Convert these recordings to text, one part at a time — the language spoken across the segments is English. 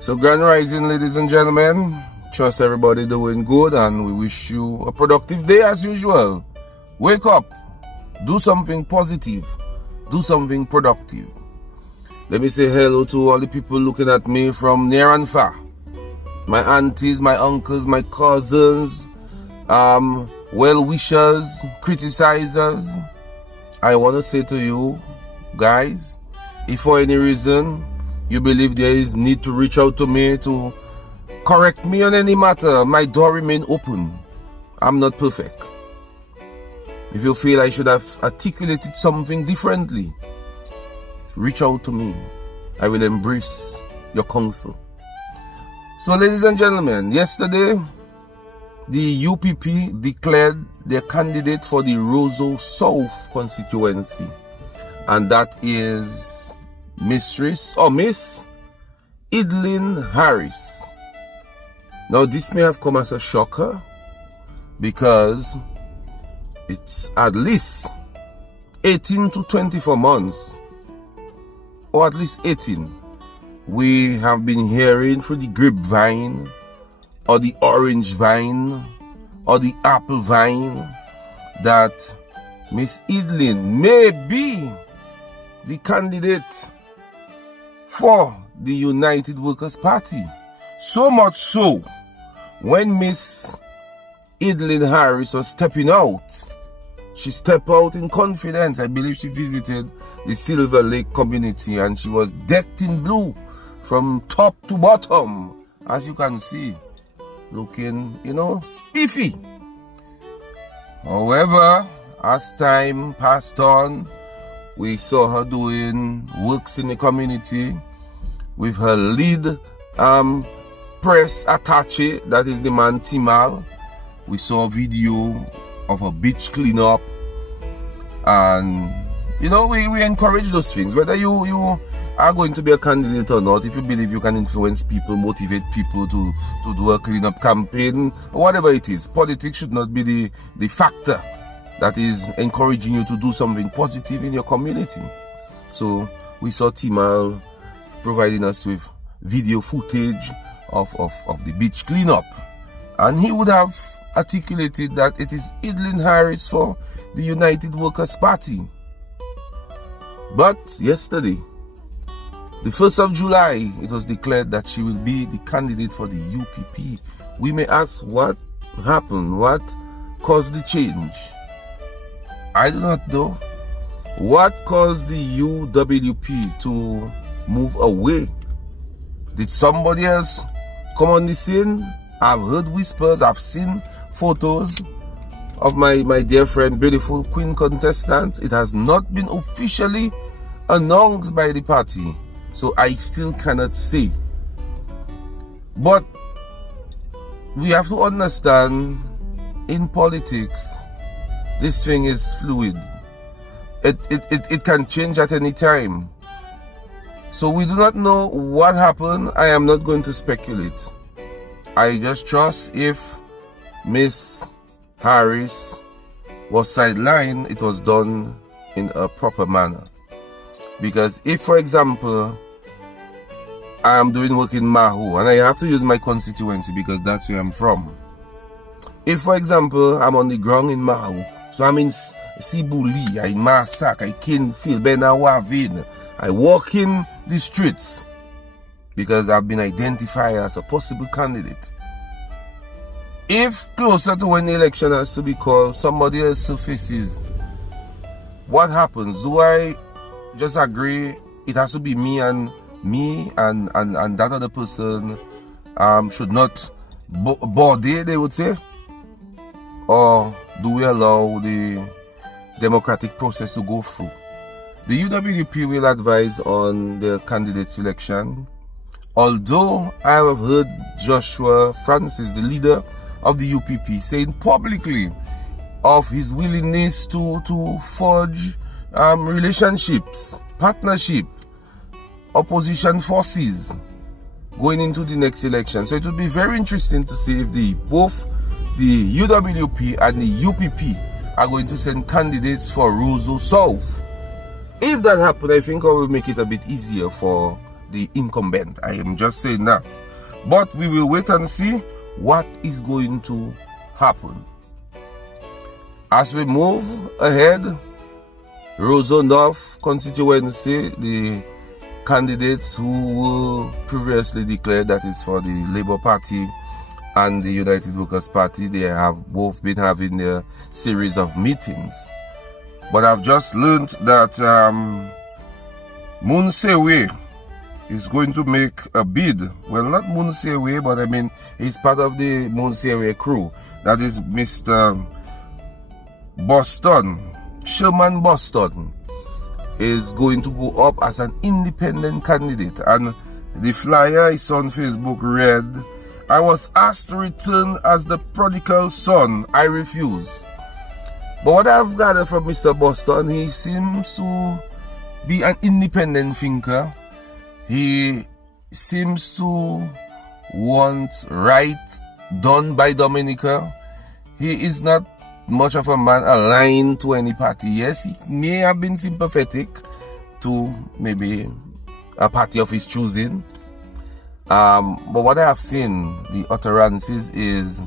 So grand rising, ladies and gentlemen. Trust everybody doing good, and we wish you a productive day as usual. Wake up, do something positive, do something productive. Let me say hello to all the people looking at me from near and far. My aunties, my uncles, my cousins, well-wishers, criticizers. I want to say to you guys, if for any reason you believe there is need to reach out to me to correct me on any matter, my door remains open. I'm not perfect. If you feel I should have articulated something differently, reach out to me. I will embrace your counsel. So ladies and gentlemen, yesterday the UPP declared their candidate for the Roseau South constituency, and that is Miss Eidlyn Harris. Now this may have come as a shocker because it's at least 18 to 24 months, or at least 18, we have been hearing through the grapevine or the orange vine or the apple vine that Miss Eidlyn may be the candidate for the United Workers' Party. So much so, when Miss Eidlyn Harris was stepping out, she stepped out in confidence. I believe she visited the Silver Lake community and she was decked in blue from top to bottom, as you can see, looking, spiffy. However, as time passed on, we saw her doing works in the community with her lead press attaché, that is the man Timal. We saw a video of a beach cleanup, and we encourage those things. Whether you are going to be a candidate or not, if you believe you can influence people, motivate people to do a cleanup campaign, or whatever it is, politics should not be the factor that is encouraging you to do something positive in your community. So we saw Timal providing us with video footage of the beach cleanup, and he would have articulated that it is Eidlyn Harris for the United Workers' Party. But yesterday, the 1st of July, it was declared that she will be the candidate for the UPP. We may ask, what happened? What caused the change? I do not know. What caused the UWP to move away? Did somebody else come on the scene? I've heard whispers, I've seen photos of my dear friend, beautiful queen contestant. It has not been officially announced by the party, so I still cannot say. But we have to understand, in politics, this thing is fluid. It can change at any time. So we do not know what happened. I am not going to speculate. I just trust if Miss Harris was sidelined, it was done in a proper manner. Because if, for example, I am doing work in Mahu, and I have to use my constituency because that's where I'm from. If, for example, I'm on the ground in Mahu, so I'm in Sibuli, I Masak, I Kinfield, Benawavin, I walk in the streets because I've been identified as a possible candidate. If closer to when the election has to be called, somebody else surfaces, what happens? Do I just agree it has to be me and that other person should not body, they would say? Or do we allow the democratic process to go through? The UWP will advise on the candidate selection. Although I have heard Joshua Francis, the leader of the UPP, saying publicly of his willingness to forge relationships, partnership, opposition forces going into the next election. So it would be very interesting to see if both the UWP and the UPP are going to send candidates for Roseau South. If that happens, I think I will make it a bit easier for the incumbent. I am just saying that. But we will wait and see what is going to happen. As we move ahead, Roseau North constituency, the candidates who were previously declared, that is for the Labour Party and the United Workers' Party, they have both been having their series of meetings. But I've just learned that Munsewe is going to make a bid. Well, not Munsewe, but I mean, he's part of the Munsewe crew. That is Mr. Boston. Sherman Boston is going to go up as an independent candidate. And the flyer I saw on Facebook read, "I was asked to return as the prodigal son. I refuse." But what I've gathered from Mr. Boston, he seems to be an independent thinker. He seems to want right done by Dominica. He is not much of a man aligned to any party. Yes, he may have been sympathetic to maybe a party of his choosing. But what I have seen, the utterances is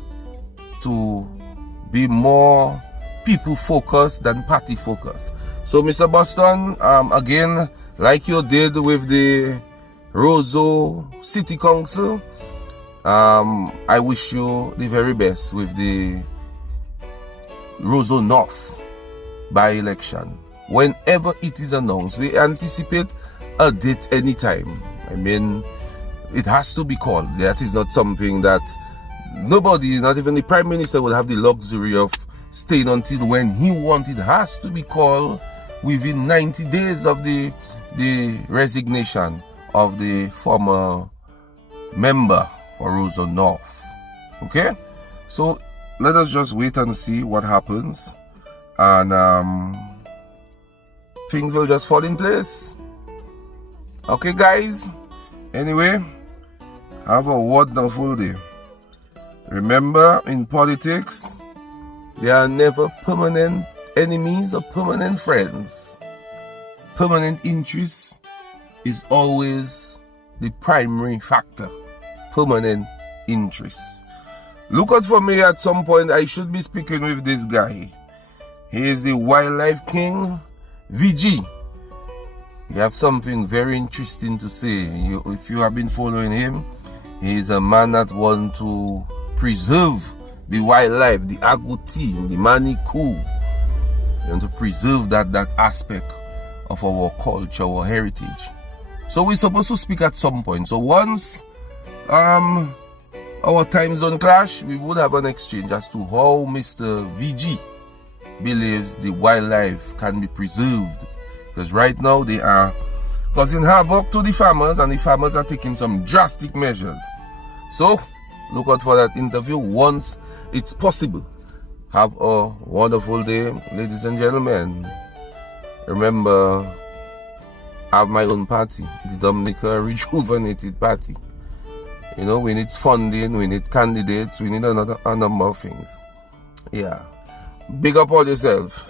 to be more people focused than party focused. So Mr. Boston, again, like you did with the Roseau City Council, I wish you the very best with the Roseau North by-election. Whenever it is announced, we anticipate a date anytime. I mean, it has to be called. That is not something that nobody, not even the Prime Minister, will have the luxury of staying until when he wants. It has to be called within 90 days of the resignation of the former member for Roseau North. Okay? So let us just wait and see what happens, and things will just fall in place. Okay, guys? Anyway, have a wonderful day. Remember, in politics, there are never permanent enemies or permanent friends. Permanent interest is always the primary factor. Permanent interest. Look out for me at some point. I should be speaking with this guy. He is the wildlife king, VG. He have something very interesting to say. If you have been following him, he is a man that wants to preserve the wildlife, the agouti, the manikou. You want to preserve that aspect of our culture, our heritage. So we're supposed to speak at some point. So once our times don't clash, we would have an exchange as to how Mr. VG believes the wildlife can be preserved. Because right now they are causing havoc to the farmers, and the farmers are taking some drastic measures. So look out for that interview once it's possible. Have a wonderful day, ladies and gentlemen. Remember, I have my own party, the Dominica Rejuvenated Party. You know, we need funding, we need candidates, we need a number of things. Yeah. Big up all yourself.